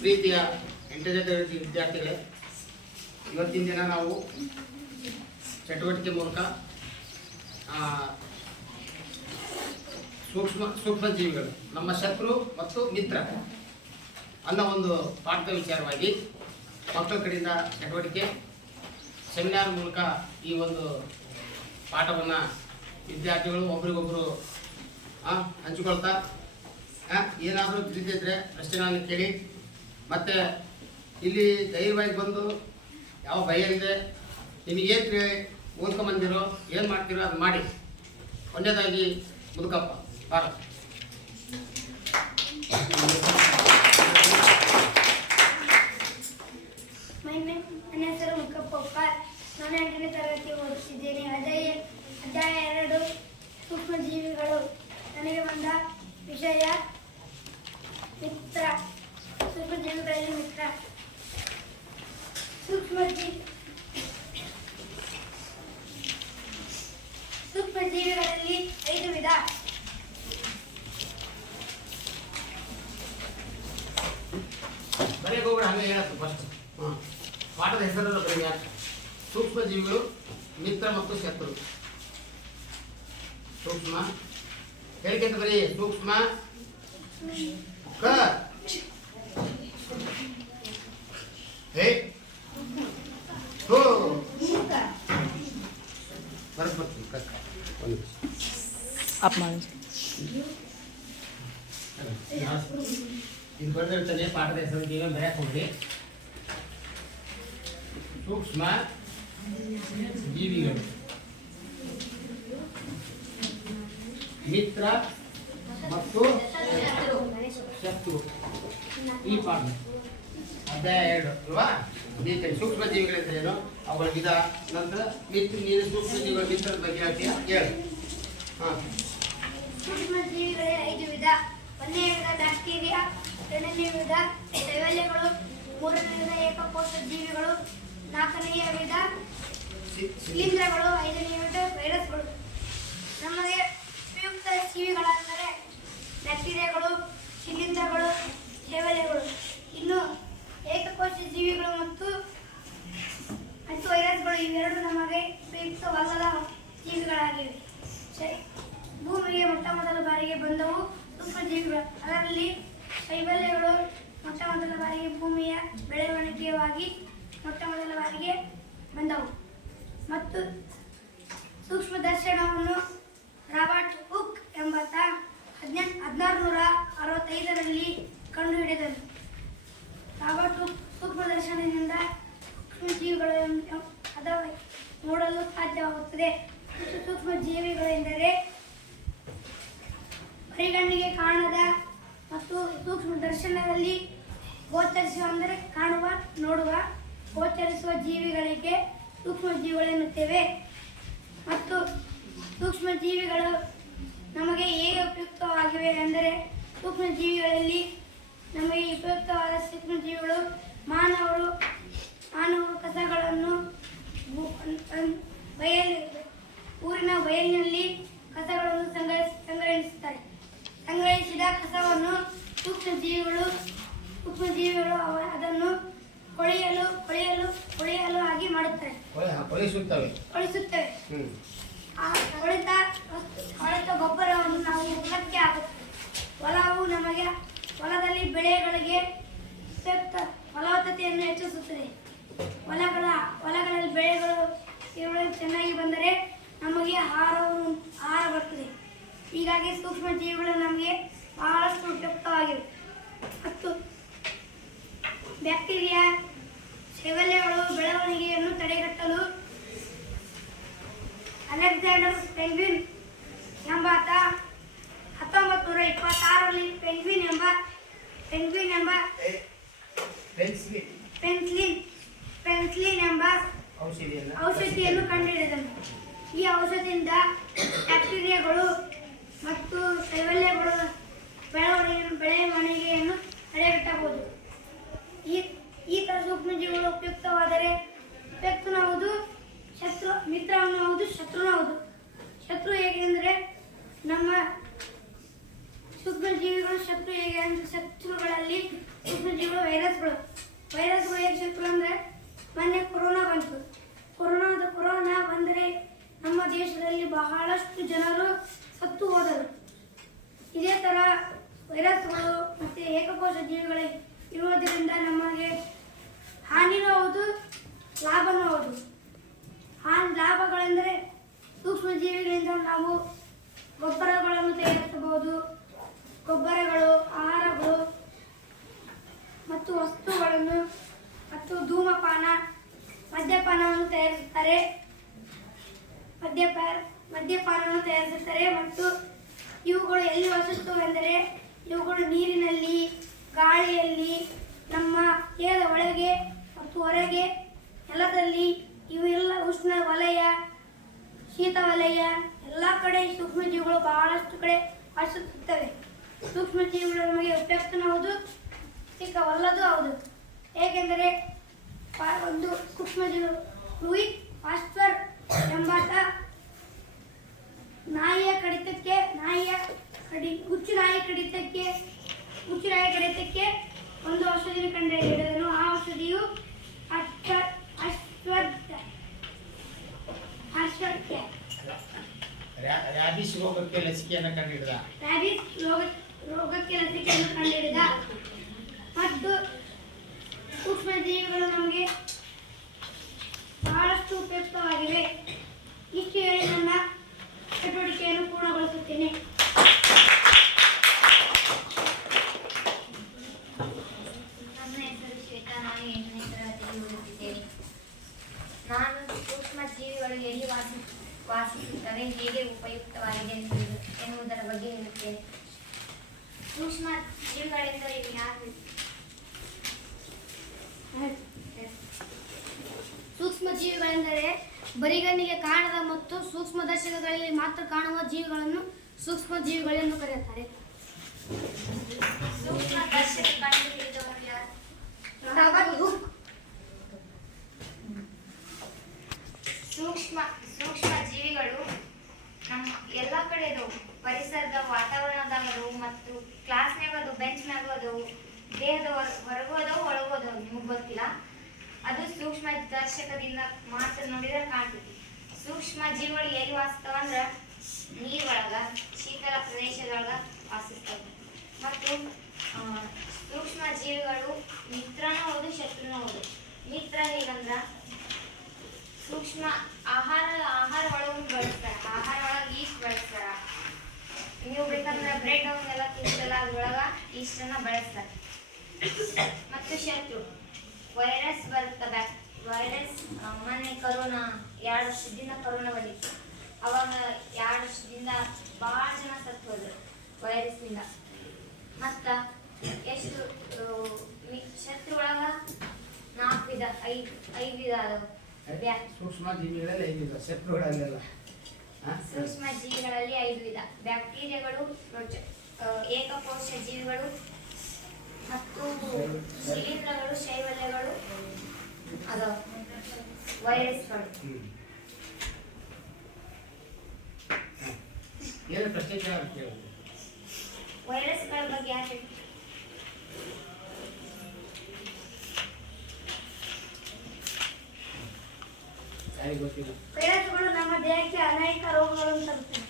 ಪ್ರೀತಿಯ 8ನೇ ತರಗತಿ ವಿದ್ಯಾರ್ಥಿಗಳೇ, ಇವತ್ತಿನ ದಿನ ನಾವು ಚಟುವಟಿಕೆ ಮೂಲಕ ಸೂಕ್ಷ್ಮ ಜೀವಿಗಳು ನಮ್ಮ ಶತ್ರು ಮತ್ತು ಮಿತ್ರ ಅನ್ನೋ ಒಂದು ಪಾಠದ ವಿಚಾರವಾಗಿ ಮಕ್ಕಳ ಕಡೆಯಿಂದ ಚಟುವಟಿಕೆ ಸೆಮಿನಾರ್ ಮೂಲಕ ಈ ಒಂದು ಪಾಠವನ್ನು ವಿದ್ಯಾರ್ಥಿಗಳು ಒಬ್ರಿಗೊಬ್ಬರು ಹಂಚಿಕೊಳ್ತಾ ಏನಾದರೂ ತಿಳಿದಿದ್ದರೆ ಪ್ರಶ್ನೆಗಳನ್ನು ಕೇಳಿ ಮತ್ತು ಇಲ್ಲಿ ಧೈರ್ಯವಾಗಿ ಬಂದು ಯಾವ ಭಯ ಇದೆ, ನಿಮಗೇನು ಓದ್ಕೊಂಬಂದಿರೋ ಏನು ಮಾಡ್ತೀರೋ ಅದು ಮಾಡಿ. ಒಂದೇದಾಗಿ ಮುದುಕಪ್ಪ ಭಾರತ. ನನ್ನ ಹೆಸರು ಮುಖಪ್ಪ. ನಾನು 8ನೇ ತರಗತಿ ಓದುತ್ತಿದ್ದೇನೆ. ಅಧ್ಯಾಯ 2 ಸೂಕ್ಷ್ಮ ಜೀವಿಗಳು. ನನಗೆ ಬಂದ ವಿಷಯ ಮಿತ್ರ. ಸೂಕ್ಷ್ಮ ಜೀವಿಗಳಲ್ಲಿ ಮಿತ್ರ. ಸೂಕ್ಷ್ಮ ಜೀವಿಗಳಲ್ಲಿ 5 ವಿಧ. ಬರೆಯೋಗೋಗ್ಬಿಡ, ಹಂಗೆ ಹೇಳತ್ತು ಫಸ್ಟ್. ಪಾಠದ ಹೆಸರನ್ನು ಬರೀ. ಸೂಕ್ಷ್ಮ ಜೀವಿಗಳು, ಮಿತ್ರ ಮತ್ತು ಶತ್ರು. ಸೂಕ್ಷ್ಮ ಹೇಳಿಕೆ ಬರೀ. ಸೂಕ್ಷ್ಮ ಕ ಹೇ ಹೋ ಬರ್ತೀನಿ ಅಪ್ ಮಾಡಿ. ಇದು ಬರ್ದಿರ್ತಾನೆ ಪಾಠದ ಹೆಸರು. ನೀವೇ ಬರೆಯಕ್ಕೆ ಹೋಗ್ರಿ. ಸೂಕ್ಷ್ಮ ಜೀವಿಗಳು, ಮಿತ್ರ ಮತ್ತು ಶತ್ರು. ಈ ಪಾಠ ಅಧ್ಯಾಯ 2 ಅಲ್ವಾ? ಸೂಕ್ಷ್ಮ ಜೀವಿಗಳಿಂದ ಏನು, ಅವುಗಳ ವಿಧ. ನಂತರ ನೀನು ಸೂಕ್ಷ್ಮ ಜೀವಿಗಳ ಮಿತ್ರದ ಬಗ್ಗೆ ಹೇಳ್ತೀಯ, ಹೇಳು. ಸೂಕ್ಷ್ಮ ಜೀವಿಗಳೇ 5 ವಿಧ. 1ನೇ ವಿಧ ಬ್ಯಾಕ್ಟೀರಿಯಾ, 2ನೇ ವಿಧ ಶೈವಲ್ಯಗಳು, 3ನೇ ವಿಧ ಏಕಕೋಶ ಜೀವಿಗಳು, 4ನೇ ವಿಧ ಶಿಲೀಂಧ್ರಗಳು, 5ನೇ ವಿಧ ವೈರಸ್ಗಳು. ನಮಗೆ ಉಪಯುಕ್ತ ಜೀವಿಗಳೆಂದರೆ ಬ್ಯಾಕ್ಟೀರಿಯಾಗಳು, ಶಿಲೀಂಧ್ರಗಳು, ಶೈವಲ್ಯಗಳು. ಇನ್ನು ಏಕಕೋಶ ಜೀವಿಗಳು ಮತ್ತು ವೈರಸ್ಗಳು ಇವೆರಡು ನಮಗೆ ಉಪಯುಕ್ತವಲ್ಲದ ಜೀವಿಗಳಾಗಿವೆ. ಭೂಮಿಗೆ ಮೊಟ್ಟಮೊದಲ ಬಾರಿಗೆ ಬಂದವು ಸೂಕ್ಷ್ಮ ಜೀವಿಗಳು. ಅದರಲ್ಲಿ ಶೈವಲ್ಯಗಳು ಮೊಟ್ಟಮೊದಲ ಬಾರಿಗೆ ಭೂಮಿಯ ಬೆಳವಣಿಗೆಯಾಗಿ ಮೊಟ್ಟಮೊದಲ ಬಾರಿಗೆ ಬಂದವು. ಮತ್ತು ಸೂಕ್ಷ್ಮ ದರ್ಶನವನ್ನು ರಾಬರ್ಟ್ ಹುಕ್ ಎಂಬಾತ 1665ರಲ್ಲಿ ಕಂಡುಹಿಡಿದನು. ರಾಬರ್ಟ್ ಹುಕ್ ಸೂಕ್ಷ್ಮ ದರ್ಶನದಿಂದ ಸೂಕ್ಷ್ಮ ಜೀವಿಗಳು ಅಥವಾ ನೋಡಲು ಸಾಧ್ಯವಾಗುತ್ತದೆ. ಸೂಕ್ಷ್ಮ ಜೀವಿಗಳೆಂದರೆ ಪರಿಗಣ್ಣಿಗೆ ಕಾಣದ ಮತ್ತು ಸೂಕ್ಷ್ಮ ದರ್ಶನದಲ್ಲಿ ಗೋಚರಿಸುವ, ಅಂದರೆ ಕಾಣುವ, ನೋಡುವ, ಗೋಚರಿಸುವ ಜೀವಿಗಳಿಗೆ ಸೂಕ್ಷ್ಮ ಜೀವಿಗಳು ಎನ್ನುತ್ತೇವೆ. ಮತ್ತು ಸೂಕ್ಷ್ಮ ಜೀವಿಗಳು ನಮಗೆ ಹೇಗೆ ಉಪಯುಕ್ತವಾಗಿವೆ ಎಂದರೆ, ಸೂಕ್ಷ್ಮ ಜೀವಿಗಳಲ್ಲಿ ನಮಗೆ ಉಪಯುಕ್ತವಾದ ಸೂಕ್ಷ್ಮ ಜೀವಿಗಳು ಮಾನವರು ಕಸಗಳನ್ನು ಊರಿನ ಬಯಲಿನಲ್ಲಿ ಕಸಗಳನ್ನು ಸಂಗ್ರಹಿಸುತ್ತಾರೆ. ಸಂಗ್ರಹಿಸಿದ ಕಸವನ್ನು ಸೂಕ್ಷ್ಮ ಜೀವಿಗಳು ಅದನ್ನು ಕೊಳೆಯಲು ಆಗಿ ಮಾಡುತ್ತವೆ. ಕೊಳಿಸುತ್ತವೆ. ಕೊಳೆತ ಗೊಬ್ಬರವನ್ನು ನಾವು ಹೊಲಕ್ಕೆ ಹಾಕುತ್ತೇವೆ. ಹೊಲವು ನಮಗೆ ಹೊಲದಲ್ಲಿ ಬೆಳೆಗಳಿಗೆ ಫಲವತ್ತತೆಯನ್ನು ಹೆಚ್ಚಿಸುತ್ತದೆ. ಹೊಲಗಳಲ್ಲಿ ಬೆಳೆಗಳು ಚೆನ್ನಾಗಿ ಬಂದರೆ ನಮಗೆ ಆಹಾರ ಬರ್ತದೆ. ಹೀಗಾಗಿ ಸೂಕ್ಷ್ಮ ಜೀವಿಗಳು ನಮಗೆ ಬಹಳಷ್ಟು ಉಪಯುಕ್ತವಾಗಿವೆ. ಮತ್ತು ಬ್ಯಾಕ್ಟೀರಿಯಾ, ಶೈವಲ್ಯಗಳು ಬೆಳವಣಿಗೆಯನ್ನು ತಡೆಗಟ್ಟಲು ಅಲೆಕ್ಸಾಂಡರ್ ಪೆನ್ಗ್ವಿನ್ ಎಂಬಾತ 1926ರಲ್ಲಿ ಪೆನ್ಸಿಲಿನ್ ಎಂಬ ಔಷಧಿಯನ್ನು ಕಂಡುಹಿಡಿದನು. ಈ ಔಷಧಿಯಿಂದ ಬ್ಯಾಕ್ಟೀರಿಯಾಗಳು ಮತ್ತು ಶೈವಲ್ಯಗಳು ಬೆಳವಣಿಗೆಯನ್ನು ತಡೆಗಟ್ಟಬಹುದು. ಈ ಥರ ಸೂಕ್ಷ್ಮ ಜೀವಿಗಳು ಉಪಯುಕ್ತವಾದರೆ ಉಪಯುಕ್ತನೂ ಹೌದು, ಮಿತ್ರನೂ ಹೌದು, ಶತ್ರುನೂ ಹೌದು. ಶತ್ರು ಹೇಗೆ ಅಂದರೆ ನಮ್ಮ ಸೂಕ್ಷ್ಮ ಜೀವಿಗಳು ಶತ್ರು ಹೇಗೆ ಅಂದರೆ ಶತ್ರುಗಳಲ್ಲಿ ಸೂಕ್ಷ್ಮ ಜೀವಿಗಳು ವೈರಸ್ ವೈರಸ್ಗಳು ಹೇಗೆ ಶತ್ರು ಅಂದರೆ ಮೊನ್ನೆ ಕೊರೋನಾ ಬಂತು. ಕೊರೋನಾ ಬಂದರೆ ನಮ್ಮ ದೇಶದಲ್ಲಿ ಬಹಳಷ್ಟು ಜನರು ಸತ್ತು ಹೋದರು. ಇದೇ ಥರ ವೈರಸ್ಗಳು ಮತ್ತು ಏಕಕೋಶ ಜೀವಿಗಳು ಇರುವುದರಿಂದ ನಮಗೆ ಹಾನಿನೂ ಹೌದು, ಲಾಭನೂ ಹೌದು. ಲಾಭಗಳೆಂದರೆ ಸೂಕ್ಷ್ಮ ಜೀವಿಗಳಿಂದ ನಾವು ಗೊಬ್ಬರಗಳನ್ನು ತಯಾರಿಸಬಹುದು. ಗೊಬ್ಬರಗಳು, ಆಹಾರಗಳು ಮತ್ತು ವಸ್ತುಗಳನ್ನು ಮತ್ತು ಧೂಮಪಾನ, ಮದ್ಯಪಾನವನ್ನು ತಯಾರಿಸುತ್ತಾರೆ. ಮದ್ಯಪಾನವನ್ನು ತಯಾರಿಸುತ್ತಾರೆ ಮತ್ತು ಇವುಗಳು ಎಲ್ಲಿ ವಾಸಿಸುತ್ತವೆಂದರೆ ಇವುಗಳು ನೀರಿನಲ್ಲಿ, ಗಾಳಿಯಲ್ಲಿ, ನಮ್ಮ ದೇಹದ ಒಳಗೆ ಮತ್ತು ಹೊರಗೆ ಎಲ್ಲದಲ್ಲಿ. ಇವೆಲ್ಲ ಉಷ್ಣ ವಲಯ, ಶೀತ ವಲಯ ಎಲ್ಲ ಕಡೆ ಸೂಕ್ಷ್ಮಜೀವಿಗಳು ಬಹಳಷ್ಟು ಕಡೆ ವಾಸಿಸುತ್ತವೆ. ಸೂಕ್ಷ್ಮಜೀವಿಗಳು ನಮಗೆ ಉಪಯುಕ್ತನೂ ಹೌದು, ಚಿಕ್ಕವಲ್ಲದೂ ಹೌದು. ಏಕೆಂದರೆ ಒಂದು ಸೂಕ್ಷ್ಮಜೀವಿ ಲೂಯಿ ಪಾಸ್ಚರ್ ಎಂಬಾತ ಹುಚ್ಚು ನಾಯಿ ಕಡಿತಕ್ಕೆ ಒಂದು ಔಷಧಿಯನ್ನು ಕಂಡುಹಿಡಿದನು. ಆ ಔಷಧಿಯು ರ್ಯಾಬಿಸ್ ರೋಗಕ್ಕೆ ಲಸಿಕೆಯನ್ನು ಕಂಡುಹಿಡಿದ. ಮತ್ತು ಸೂಕ್ಷ್ಮಜೀವಿಗಳು ನಮಗೆ ಬಹಳಷ್ಟು ಉಪಯುಕ್ತವಾಗಿವೆ. ಇಷ್ಟು ಹೇಳಿ ನನ್ನ ಚಟುವಟಿಕೆಯನ್ನು ಪೂರ್ಣಗೊಳಿಸುತ್ತೇನೆ. ನನ್ನ ಹೆಸರು ಶ್ವೇತಾ. ನಾನು 8ನೇ ತರಗತಿಯಲ್ಲಿ ಓದುತ್ತಿದ್ದೇನೆ. ನಾನು ಸೂಕ್ಷ್ಮ ಜೀವಿಗಳು ಎಲ್ಲಿ ವಾಸಿಸುತ್ತವೆ, ಹೇಗೆ ಉಪಯುಕ್ತವಾಗಿದೆ ಎನ್ನುವುದರ ಬಗ್ಗೆ ಹೇಳುತ್ತೇನೆ. ಸೂಕ್ಷ್ಮ ಜೀವಿಗಳೆಂದರೆ ಯಾರು? ಸೂಕ್ಷ್ಮ ಜೀವಿಗಳೆಂದರೆ ಬರಿಗಣ್ಣಿಗೆ ಕಾಣದ ಮತ್ತು ಸೂಕ್ಷ್ಮದರ್ಶಕಗಳಲ್ಲಿ ಮಾತ್ರ ಕಾಣುವ ಜೀವಿಗಳನ್ನು ಸೂಕ್ಷ್ಮ ಜೀವಿಗಳೆಂದು ಕರೆಯುತ್ತಾರೆ. ಸೂಕ್ಷ್ಮ ದರ್ಶಕ ಕಂಡುಹಿಡಿದವರು ಯಾರು? ಸೂಕ್ಷ್ಮ ಜೀವಿಗಳು ನಮ್ಮ ಎಲ್ಲ ಕಡೆ ಅದಾವು. ಪರಿಸರದ ವಾತಾವರಣದಾಗ ಅದಾವು ಮತ್ತು ಕ್ಲಾಸ್ನಾಗ ಅದು ಬೆಂಚ್ನಾಗ ಅದಾವು. ದೇಹದ ಹೊರಗೂ ಅದಾವು, ಒಳಗೂ ಅದಾವು. ನಿಮಗೆ ಗೊತ್ತಿಲ್ಲ. ಅದು ಸೂಕ್ಷ್ಮ ದರ್ಶಕದಿಂದ ಮಾತ್ರ ನೋಡಿದ್ರೆ ಕಾಣ್ತೈತಿ. ಸೂಕ್ಷ್ಮ ಜೀವಿಗಳು ಎಲ್ಲಿ ವಾಸಿಸ್ತಾವ ಅಂದ್ರೆ ನೀರೊಳಗ, ಶೀತಲ ಪ್ರದೇಶದೊಳಗ ವಾಸಿಸ್ತವೆ. ಮತ್ತು ಸೂಕ್ಷ್ಮ ಜೀವಿಗಳು ಮಿತ್ರನೂ ಹೌದು, ಶತ್ರುನೂ ಹೌದು. ಮಿತ್ರ ಹೇಗಂದ್ರ ಸೂಕ್ಷ್ಮ ಆಹಾರ ಒಳಗೂ ಬಳಸ್ತಾರ. ಆಹಾರ ಒಳಗೆ ಈಸ್ಟ್ ಬಳಸ್ತಾರ. ನೀವು ಬೇಕಂದ್ರೆ ಬ್ರೆಡ್ ಅವನ್ನೆಲ್ಲ ತಿಂತಲ್ಲ, ಅದ್ರೊಳಗ ಈಸ್ಟನ್ನ ಬಳಸ್ತಾರೆ. ಮತ್ತು ಶತ್ರು ವೈರಸ್ ಬರುತ್ತೆ. ವೈರಸ್ ಮೊನ್ನೆ ಕೊರೋನಾ 2 ವರ್ಷದಿಂದ ಕೊರೋನಾ ಬಂದಿತ್ತು. ಅವಾಗ 2 ವರ್ಷದಿಂದ ಭಾಳ ಜನ ಸತ್ತು ಹೋದ್ರು ವೈರಸ್ನಿಂದ. ಮತ್ತು ಎಷ್ಟು ಶತ್ರು ಒಳಗ 4 ವಿಧ, 5 ವಿಧ ಅದಾವ. ಸೂಕ್ಷ್ಮ ಜೀವಿಗಳಲ್ಲಿ 5 ವಿಧ, ಶತ್ರುಗಳಲ್ಲೆಲ್ಲ. ಸೂಕ್ಷ್ಮ ಜೀವಿಗಳಲ್ಲಿ 5 ವಿಧ: ಬ್ಯಾಕ್ಟೀರಿಯಾಗಳು, ಏಕಕೋಶ ಜೀವಿಗಳು ಮತ್ತು ಶಿಲೀಂಧ್ರಗಳು, ಶೈವಲ್ಯಗಳು ಅದಾವ, ವೈರಸ್ಗಳು. ಏನು ಪ್ರಶ್ನೆ ಕೇಳಿ? ವೈರಸ್ಗಳ ಬಗ್ಗೆ ಯಾಕೆ? ವೈರಸ್ಗಳು ನಮ್ಮ ದೇಹಕ್ಕೆ ಅನೇಕ ರೋಗಗಳನ್ನು ತರುತ್ತವೆ.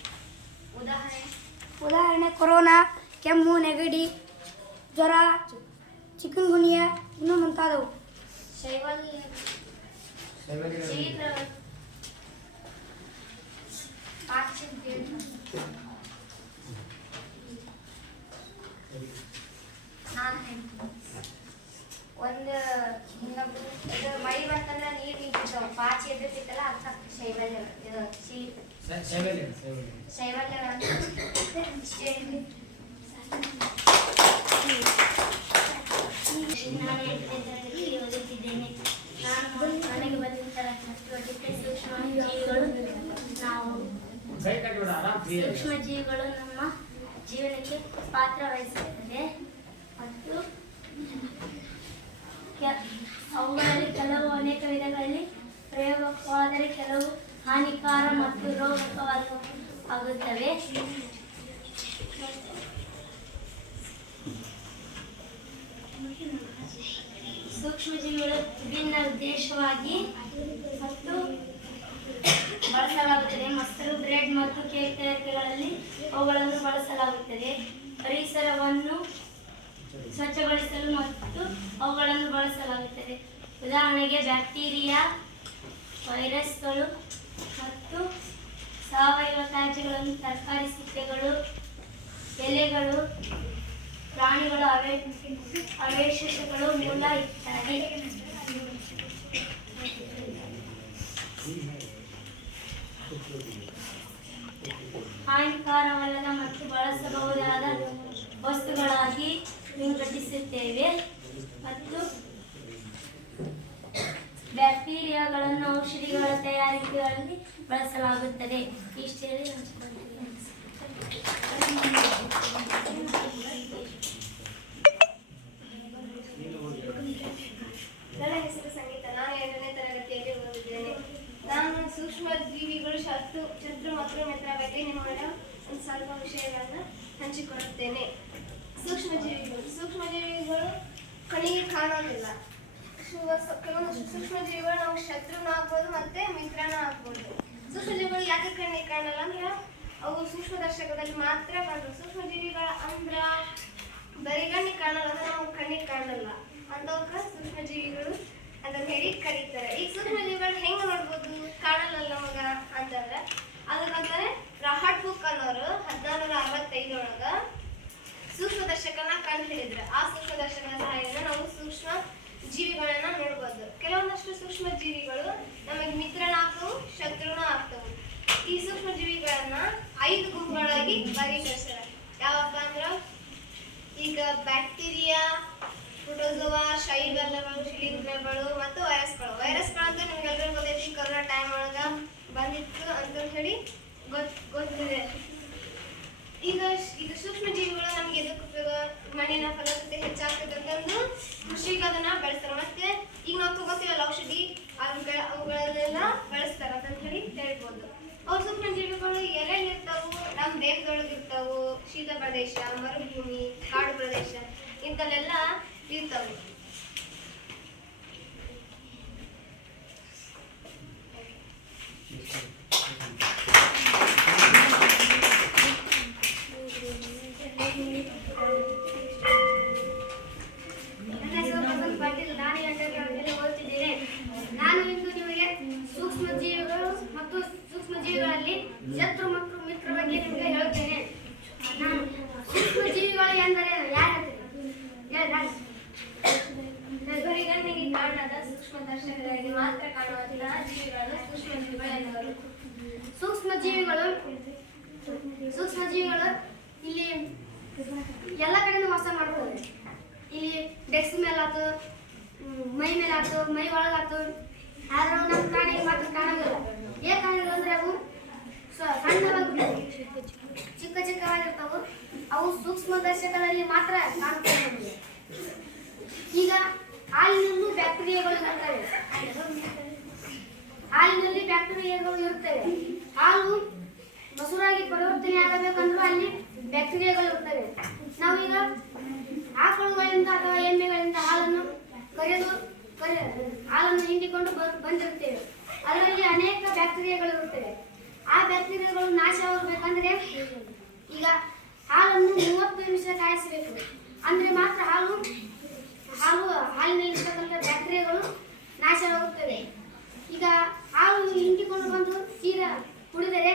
ಉದಾಹರಣೆ ಕೊರೋನಾ, ಕೆಮ್ಮು, ನೆಗಡಿ, ಜ್ವರ, ಚಿಕನ್ಗುನಿಯಾ ಇನ್ನೂ ಮುಂತಾದವು. ಶಿಲೀಂಧ್ರಗಳು, ಒಂದು ಇದು ಮಳೆ ಬಂತಂದ್ರೆ ನೀರು ನಿಂತಿರ್ತಾವ, ಪಾಚಿ ಎದ್ದಿರ್ತಿತ್ತಲ್ಲ, ಅದು ಶೈವಲ್ಯಗಳನ್ನು ನಾನು 8ನೇ ತರಗತಿಯಲ್ಲಿ ಓದುತ್ತಿದ್ದೇನೆ. ನನಗೆ ಬಂದಂತಹ ಚಟುವಟಿಕೆ ಸೂಕ್ಷ್ಮ ಜೀವಿಗಳು ನಮ್ಮ ಜೀವನಕ್ಕೆ ಪಾತ್ರ ವಹಿಸುತ್ತದೆ ಮತ್ತು ಅವುಗಳಲ್ಲಿ ಕೆಲವು ಅನೇಕ ವಿಧಗಳಲ್ಲಿ ಪ್ರಯೋಗವಾದರೆ ಕೆಲವು ಹಾನಿಕಾರ ಮತ್ತು ರೋಗಕವಾಗುತ್ತವೆ. ಸೂಕ್ಷ್ಮಜೀವಿಗಳು ವಿಭಿನ್ನ ಉದ್ದೇಶವಾಗಿ ಮತ್ತು ಬಳಸಲಾಗುತ್ತದೆ. ಮೊಸರು, ಬ್ರೆಡ್ ಮತ್ತು ಕೇಕ್ ತಯಾರಿಕೆಗಳಲ್ಲಿ ಅವುಗಳನ್ನು ಬಳಸಲಾಗುತ್ತದೆ. ಪರಿಸರವನ್ನು ಸ್ವಚ್ಛಗೊಳಿಸಲು ಮತ್ತು ಅವುಗಳನ್ನು ಬಳಸಲಾಗುತ್ತದೆ. ಉದಾಹರಣೆಗೆ ಬ್ಯಾಕ್ಟೀರಿಯಾ, ವೈರಸ್ಗಳು ಮತ್ತು ಸಾವಯವ ತ್ಯಾಜ್ಯಗಳನ್ನು, ತರಕಾರಿ ಸಿಪ್ಪೆಗಳು, ಎಲೆಗಳು, ಪ್ರಾಣಿಗಳ ಅವಶೇಷಗಳು, ಮೂಲ ಇತ್ಯಾದಿ. ಹಾನಿಕಾರವಲ್ಲದ ಮತ್ತು ಬಳಸಬಹುದಾದ ವಸ್ತುಗಳಾಗಿ ವಿಂಗಡಿಸುತ್ತೇವೆ ಮತ್ತು ಬ್ಯಾಕ್ಟೀರಿಯಾಗಳನ್ನು ಔಷಧಿಗಳ ತಯಾರಿಕೆಗಳಲ್ಲಿ ಬಳಸಲಾಗುತ್ತದೆ. ಇಷ್ಟೇ ನನ್ನ ಹೆಸರು ಸಂಗೀತ. ನಾನು 7ನೇ ತರಗತಿಯಲ್ಲಿ ಓದಿದ್ದೇನೆ. ನಾನು ಸೂಕ್ಷ್ಮ ಜೀವಿಗಳು ಶತ್ರು ಮತ್ತು ಮಿತ್ರ ಬಗ್ಗೆ ನಿಮ್ಮೊಡನೆ ಒಂದು ಸ್ವಲ್ಪ ವಿಷಯಗಳನ್ನು ಹಂಚಿಕೊಳ್ಳುತ್ತೇನೆ. ಸೂಕ್ಷ್ಮಜೀವಿಗಳು ಕಣ್ಣಿಗೆ ಕಾಣೋದಿಲ್ಲ. ಕೆಲವೊಂದು ಸೂಕ್ಷ್ಮಜೀವಿಗಳು ನಾವು ಶತ್ರುನ ಆಗ್ಬೋದು ಮತ್ತೆ ಮಿತ್ರನ ಆಗ್ಬೋದು. ಸೂಕ್ಷ್ಮಜೀವಿಗಳು ಯಾಕೆ ಕಣ್ಣಿಗೆ ಕಾಣಲ್ಲ ಅಂದ್ರೆ ಅವು ಸೂಕ್ಷ್ಮದರ್ಶಕದಲ್ಲಿ ಮಾತ್ರ ಕಾಣಲ್ಲ. ಸೂಕ್ಷ್ಮಜೀವಿಗಳ ಅಂದ್ರ ಬರಿಗಣ್ಣಿಗೆ ಕಾಣಲ್ಲ ಅಂದ್ರೆ ನಾವು ಕಣ್ಣಿಗೆ ಕಾಣಲ್ಲ ಅಂತವಕ್ಕ ಸೂಕ್ಷ್ಮಜೀವಿಗಳು ಅಂತ ಹೇಳಿ ಕರೀತಾರೆ. ಈ ಸೂಕ್ಷ್ಮಜೀವಿಗಳು ಹೆಂಗ್ ನೋಡ್ಬೋದು ಕಾಣಲ್ಲ ನಮಗ ಅಂತಂದ್ರೆ ಅದಕ್ಕಂತಾನೆ ರಾಬರ್ಟ್ ಹುಕ್ ಅನ್ನೋರು 1465 ಒಳಗ ಸೂಕ್ಷ್ಮದರ್ಶಕನ ಕಂಡು ಹಿಡಿದ್ರು. ಆ ಸೂಕ್ಷ್ಮದರ್ಶಕನ ಸಹಾಯದಿಂದ ನಾವು ಸೂಕ್ಷ್ಮ ಜೀವಿಗಳನ್ನ ನೋಡ್ಬೋದು. ಕೆಲವೊಂದಷ್ಟು ಸೂಕ್ಷ್ಮ ಜೀವಿಗಳು ನಮಗೆ ಮಿತ್ರನಾಗ್ತವು, ಶತ್ರುನ ಆಗ್ತವು. ಈ ಸೂಕ್ಷ್ಮ ಜೀವಿಗಳನ್ನ 5 ಗುಂಪುಗಳಾಗಿ ವರ್ಗೀಕರಿಸ್ತಾರೆ. ಯಾವಪ್ಪ ಅಂದ್ರ ಈಗ ಬ್ಯಾಕ್ಟೀರಿಯಾ, ಪ್ರೋಟೋಜೋವಾ, ಶೈಲಗಳು, ಶಿಲೀಂಧ್ರಗಳು ಮತ್ತು ವೈರಸ್ಗಳು. ವೈರಸ್ಗಳಂತೂ ನಿಮ್ಗೆಲ್ಲರಿಗೂ ಗೊತ್ತೈತಿ, ಕೊರೋನಾ ಟೈಮ್ ಒಳಗ ಬಂದಿತ್ತು ಅಂತ ಹೇಳಿ ಗೊತ್ತಿದೆ. ಈಗ ಸೂಕ್ಷ್ಮ ಜೀವಿಗಳು ನಮ್ಗೆ ಎದಕ್ಕೆ ಉಪಯೋಗ? ಮಣ್ಣಿನ ಫಲವತ್ತತೆ ಹೆಚ್ಚಾಗ್ತದೆ ಅಂತಂದು ಕೃಷಿಗೆ ಅದನ್ನ ಬೆಳೆಸ್ತಾರೆ. ಮತ್ತೆ ಈಗ ನಾವು ತಗೋತೀವಲ್ಲ ಔಷಧಿ, ಅವುಗಳನ್ನೆಲ್ಲ ಬೆಳೆಸ್ತಾರ ಅಂತ ಹೇಳಿ ಹೇಳ್ಬೋದು. ಅವ್ರ ಸೂಕ್ಷ್ಮ ಜೀವಿಗಳು ಎಲ್ಲೆಲ್ಲಿ ಇರ್ತಾವು? ನಮ್ಮ ದೇಹದೊಳಗೆ ಇರ್ತಾವು. ಶೀತ ಪ್ರದೇಶ, ಮರುಭೂಮಿ, ಕಾಡು ಪ್ರದೇಶ ಇಂಥಲ್ಲೆಲ್ಲ ಇರ್ತಾವೆ. ನಾನು ಇಂದು ನಿಮಗೆ ಸೂಕ್ಷ್ಮ ಜೀವಿಗಳು ಮತ್ತು ಸೂಕ್ಷ್ಮ ಜೀವಿಗಳಲ್ಲಿ ಶತ್ರು ಮತ್ತು ಮಿತ್ರ ಬಗ್ಗೆ ನಿಮಗೆ ಹೇಳುತ್ತೇನೆ. ಸೂಕ್ಷ್ಮ ಜೀವಿಗಳು ಎಂದರೆ ಯಾರು? ಬರಿಗಣ್ಣಿಗೆ ಕಾಣದ ಸೂಕ್ಷ್ಮದರ್ಶಕಗಳಿಗೆ ಮಾತ್ರ ಕಾಣುವಂತಹ ಜೀವಿಗಳು ಸೂಕ್ಷ್ಮ ಜೀವಿಗಳು ಎನ್ನುವರು. ಸೂಕ್ಷ್ಮ ಜೀವಿಗಳು ಇಲ್ಲಿ ಎಲ್ಲ ಕಡೆನೂ ವಾಸ ಮಾಡ್ತವೆ. ಇಲ್ಲಿ ಡೆಸ್ಕ್ ಮೇಲಾತು, ಮೈ ಮೇಲಾತು, ಮೈ ಒಳಗಾತು. ಆದ್ರೆ ನಮ್ಮ ಪ್ರಾಣಿಗೆ ಮಾತ್ರ ಕಾಣೋದಿಲ್ಲ. ಏಕಾಗಿಲ್ಲ ಅಂದ್ರೆ ಅವು ಸಣ್ಣವಾಗಿರ್ತವೆ, ಚಿಕ್ಕವಾಗಿರ್ತಾವೆ. ಅವು ಸೂಕ್ಷ್ಮದರ್ಶಕದಲ್ಲಿ ಮಾತ್ರ ಕಾಣುತ್ತವೆ. ಈಗ ಹಾಲಿನಲ್ಲೂ ಬ್ಯಾಕ್ಟೀರಿಯಾಗಳು ಇರ್ತವೆ. ಹಾಲಿನಲ್ಲಿ ಬ್ಯಾಕ್ಟೀರಿಯಾಗಳು ಇರ್ತವೆ. ಹಾಲು ಮೊಸರಾಗಿ ಪರಿವರ್ತನೆ ಆಗಬೇಕಂದ್ರೂ ಅಲ್ಲಿ ಬ್ಯಾಕ್ಟೀರಿಯಾಗಳು ಇರ್ತವೆ. ನಾವೀಗ ಆಕಳುಗಳಿಂದ ಅಥವಾ ಎಮ್ಮೆಗಳಿಂದ ಹಾಲನ್ನು ಹಾಲನ್ನು ಹಿಂಡಿಕೊಂಡು ಬಂದಿರ್ತೇವೆ. ಅದರಲ್ಲಿ ಅನೇಕ ಬ್ಯಾಕ್ಟೀರಿಯಾಗಳು ಇರುತ್ತವೆ. ಆ ಬ್ಯಾಕ್ಟೀರಿಯಾಗಳು ನಾಶವಾಗಬೇಕಂದ್ರೆ ಈಗ ಹಾಲನ್ನು 30 ನಿಮಿಷ ಕಾಯಿಸಬೇಕು. ಅಂದ್ರೆ ಮಾತ್ರ ಹಾಲಿನಲ್ಲಿರ್ತಕ್ಕಂಥ ಬ್ಯಾಕ್ಟೀರಿಯಾಗಳು ನಾಶವಾಗುತ್ತವೆ. ಈಗ ಹಾಲು ಹಿಂಡಿಕೊಂಡು ಬಂದು ತೀರಾ ಕುಡಿದರೆ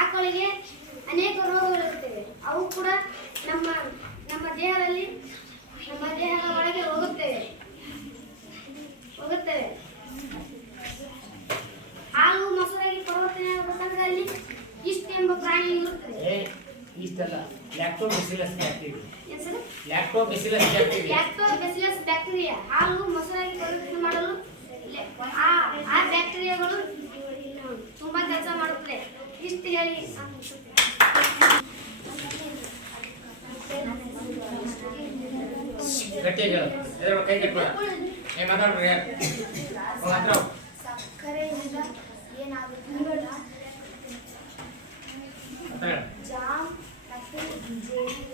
ಆಕಳಿಗೆ ಅನೇಕ ರೋಗಗಳಿರುತ್ತವೆ. ಅವು ಕೂಡ ನಮ್ಮ ದೇಹದ ಒಳಗೆ ಹೋಗುತ್ತವೆ. ಹಾಲು ಮೊಸರಾಗಿ ಪರಿವರ್ತನೆ ಆಗಬೇಕಂದ್ರೆ ಅಲ್ಲಿ ಇಸ್ಟ್ ಎಂಬ ಪ್ರಾಣಿ ಇರುತ್ತದೆ. Lactobacillus bacteria. ಹೆಸರು ಲ್ಯಾಕ್ಟೋಬೆಸಿಲಸ್ ಬ್ಯಾಕ್ಟೀರಿಯಾ. ಹಾಲು ಮೊಸರಾಗಿ ಪರಿವರ್ತನೆ ಮಾಡಲು ಆ ಬ್ಯಾಕ್ಟೀರಿಯಾಗಳು ತುಂಬಾ ಕೆಲಸ ಮಾಡುತ್ತದೆ. ಇಷ್ಟು ಹೇಳಿ ಕೈ ಕಟ್ಬೇಡ. ಮಾತಾಡ್ರಿ. ಸಕ್ಕರೆಯಿಂದ ಏನಾಗುತ್ತೆ? ಜಾಮ್ ಮತ್ತು ಜೇನು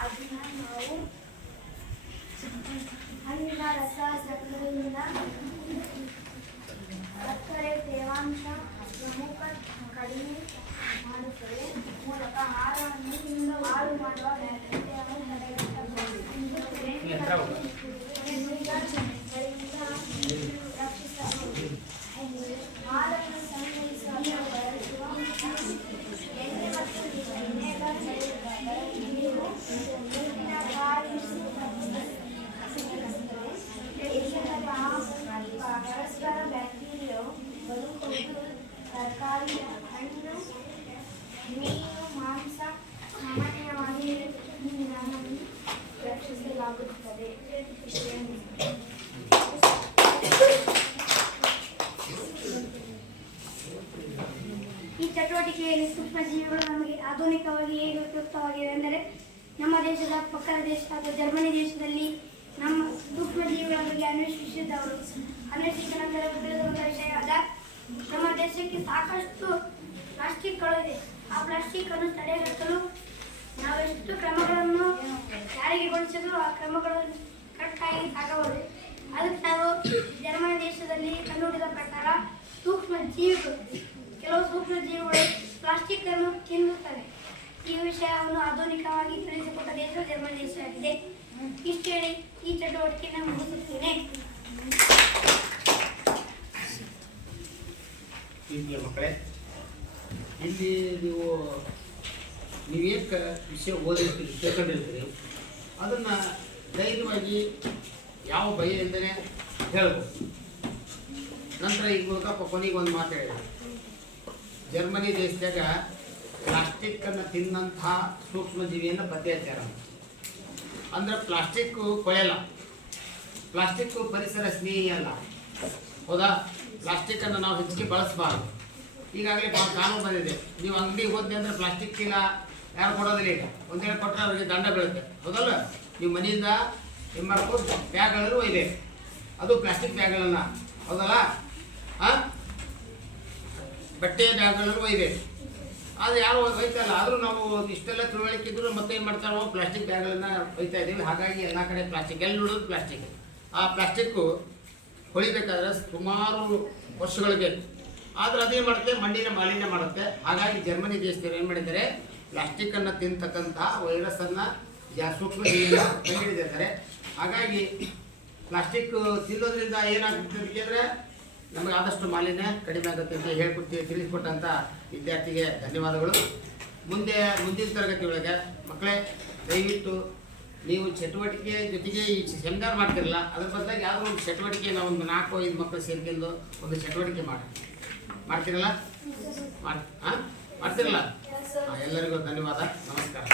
ಅದನ್ನ ನಾವು ಹಣ್ಣಿನ ರಸ ಸಕ್ಕರೆಯಿಂದ ಸಕ್ಕರೆ ತೇವಾಂಶ ಪ್ರಮುಖ ಕಡಿಮೆ ಮಾಡುತ್ತದೆ ಮೂಲಕ ಆಹಾರವನ್ನು ಹಾಳು ಮಾಡುವ ಬ್ಯಾಕ್ಟೀರಿಯಾವನ್ನು ರಕ್ಷಿಸಬಹುದು. ಹಾಲನ್ನು ಸಂಗ್ರಹಿಸಲು ಬಳಸುವ ಎಣ್ಣೆ ಮತ್ತು ವಿನೆಗರ್ ನೀರು ನೀರಿನ ಪರಸ್ಪರ ಬ್ಯಾಕ್ಟೀರಿಯಾವು ಬದುಕುವುದು ತರಕಾರಿ, ಹಣ್ಣು, ಮೀನು, ಮಾಂಸ ಸಾಮಾನ್ಯವಾಗಿ ನಮ್ಮನ್ನು ರಕ್ಷಿಸಲಾಗುತ್ತದೆ. ಈ ಚಟುವಟಿಕೆಯಲ್ಲಿ ಸೂಕ್ಷ್ಮಜೀವಿಗಳು ನಮಗೆ ಆಧುನಿಕವಾಗಿ ಹೇಗೆ ಉಪಯುಕ್ತವಾಗಿವೆ ಎಂದರೆ, ನಮ್ಮ ದೇಶದ ಪಕ್ಕದ ದೇಶವಾದ ಜರ್ಮನಿ ದೇಶದಲ್ಲಿ ನಮ್ಮ ಸೂಕ್ಷ್ಮಜೀವಿಗಳ ಬಗ್ಗೆ ಅನ್ವೇಷಿಸಿದವರು ಅನ್ವೇಷಿಸಿದ ನಂತರ ತಿಳಿದ ವಿಷಯವಾದ ನಮ್ಮ ದೇಶಕ್ಕೆ ಸಾಕಷ್ಟು ಪ್ಲಾಸ್ಟಿಕ್ಗಳು ಇದೆ. ಆ ಪ್ಲಾಸ್ಟಿಕ್ ಅನ್ನು ತಡೆಗಟ್ಟಲು ನಾವೆಷ್ಟು ಕ್ರಮಗಳನ್ನು ಜಾರಿಗೆ ಗೊಳಿಸಿದ್ರು ಆ ಕ್ರಮಗಳನ್ನು ಕರೆಕ್ಟಾಗಿ ಸಾಗಬಹುದು. ಅದಕ್ಕೆ ನಾವು ಜರ್ಮನಿ ದೇಶದಲ್ಲಿ ಕಂಡುಹಿಡಿದ ಪ್ರಕಾರ ಕೆಲವು ಸೂಕ್ಷ್ಮ ಜೀವಿಗಳು ಪ್ಲಾಸ್ಟಿಕ್ ಅನ್ನು ತಿನ್ನುತ್ತವೆ. ಈ ವಿಷಯವನ್ನು ಆಧುನಿಕವಾಗಿ ತಿಳಿಸಿಕೊಟ್ಟ ದೇಶ ಜರ್ಮನಿ ದೇಶವಾಗಿದೆ. ಇಷ್ಟು ಹೇಳಿ ಈ ಚಟುವಟಿಕೆಯನ್ನು ಮುಗಿಸುತ್ತೇನೆ. ಮಕ್ಕಳೇ, ಇಲ್ಲಿ ನೀವೇನು ವಿಷಯ ಓದಿರ್ತೀರಿ, ತಿಳ್ಕೊಂಡಿರ್ತೀರಿ, ಅದನ್ನು ಧೈರ್ಯವಾಗಿ ಯಾವ ಭಯದಿಂದಲೇ ಹೇಳ್ಬೋದು. ನಂತರ ಈಗ ಮೂಲಕ ಕೊನೆಗೆ ಒಂದು ಮಾತು ಹೇಳಿದೆ. ಜರ್ಮನಿ ದೇಶದಾಗ ಪ್ಲಾಸ್ಟಿಕ್ಕನ್ನು ತಿನ್ನಂತಹ ಸೂಕ್ಷ್ಮಜೀವಿಯನ್ನು ಪತ್ತೆ ಹಚ್ಚಾರ. ಅಂದ್ರೆ ಪ್ಲಾಸ್ಟಿಕ್ಕು ಕೊಳೆಯಲ್ಲ, ಪ್ಲಾಸ್ಟಿಕ್ಕು ಪರಿಸರ ಸ್ನೇಹಿ ಅಲ್ಲ, ಹೌದಾ? ಪ್ಲಾಸ್ಟಿಕ್ಕನ್ನು ನಾವು ಹೆಚ್ಚಿಗೆ ಬಳಸಬಾರ್ದು. ಈಗಾಗಲೇ ಕಾನೂನು ಬಂದಿದೆ. ನೀವು ಅಂಗಡಿಗೆ ಹೋದ್ನಿ ಅಂದರೆ ಪ್ಲಾಸ್ಟಿಕ್ ಚೀಲ ಯಾರು ಕೊಡೋದಿಲ್ಲ. ಈಗ ಒಂದೇಳು ಕೊಟ್ಟರೆ ಅವರಿಗೆ ದಂಡ ಬೀಳುತ್ತೆ, ಹೌದಲ್ಲ? ನೀವು ಮನೆಯಿಂದ ಏನು ಮಾಡ್ಕೊಂಡು ಬ್ಯಾಗ್ಗಳನ್ನು ಒಯ್ಬೇಕು, ಅದು ಪ್ಲಾಸ್ಟಿಕ್ ಬ್ಯಾಗ್ಗಳನ್ನ, ಹೌದಲ್ಲ? ಬಟ್ಟೆ ಬ್ಯಾಗ್ಗಳನ್ನು ಒಯ್ಬೇಕು. ಆದರೆ ಯಾರು ಒಯ್ತಲ್ಲ. ಆದರೂ ನಾವು ಇಷ್ಟೆಲ್ಲ ತಿಳುವಳಿಕೆ ಇದ್ದರೂ ಮತ್ತೆ ಏನು ಮಾಡ್ತಾರೆ, ನಾವು ಪ್ಲಾಸ್ಟಿಕ್ ಬ್ಯಾಗ್ಗಳನ್ನು ಒಯ್ತಾ ಇದ್ದೀವಿ. ಹಾಗಾಗಿ ಎಲ್ಲ ಕಡೆ ಪ್ಲಾಸ್ಟಿಕ್, ಎಲ್ಲಿ ನೋಡೋದು ಪ್ಲಾಸ್ಟಿಕ್. ಆ ಪ್ಲಾಸ್ಟಿಕ್ಕು ಹೊಳಿಬೇಕಾದ್ರೆ ಸುಮಾರು ವರ್ಷಗಳು ಬೇಕು. ಆದರೆ ಅದೇನು ಮಾಡುತ್ತೆ, ಮಣ್ಣಿನ ಮಾಲಿನ್ಯ ಮಾಡುತ್ತೆ. ಹಾಗಾಗಿ ಜರ್ಮನಿ ದೇಶದವರು ಏನು ಮಾಡಿದ್ದಾರೆ, ಪ್ಲಾಸ್ಟಿಕ್ಕನ್ನು ತಿಂತಕ್ಕಂಥ ವೈರಸ್ಸನ್ನು ಸೂಕ್ಷ್ಮಜೀವಿಯನ್ನು ಕಂಡುಹಿಡಿದಿದ್ದಾರೆ. ಹಾಗಾಗಿ ಪ್ಲಾಸ್ಟಿಕ್ ತಿನ್ನೋದ್ರಿಂದ ಏನಾಗುತ್ತೆ ಅಂತಂದರೆ ನಮಗೆ ಆದಷ್ಟು ಮಾಲಿನ್ಯ ಕಡಿಮೆ ಆಗುತ್ತೆ ಅಂತ ಹೇಳ್ಕೊಡ್ತೀವಿ. ತಿಳಿಸ್ಕೊಟ್ಟಂಥ ವಿದ್ಯಾರ್ಥಿಗೆ ಧನ್ಯವಾದಗಳು. ಮುಂದಿನ ತರಗತಿ ಒಳಗೆ ಮಕ್ಕಳೇ, ದಯವಿಟ್ಟು ನೀವು ಚಟುವಟಿಕೆ ಜೊತೆಗೆ ಈ ಸೆಮಿನಾರ್ ಮಾಡ್ತಿರಲ್ಲ, ಅದ್ರ ಬದಲಾಗಿ ಯಾವುದೋ ಒಂದು ಚಟುವಟಿಕೆ ನಾವು ಒಂದು 4-5 ಮಕ್ಕಳು ಸೇರ್ಕೊಂಡು ಒಂದು ಚಟುವಟಿಕೆ ಮಾಡ್ತಿರಲ್ಲ? ಮಾಡ್ತಿರಲ್ಲ? ಎಲ್ಲರಿಗೂ ಧನ್ಯವಾದ, ನಮಸ್ಕಾರ.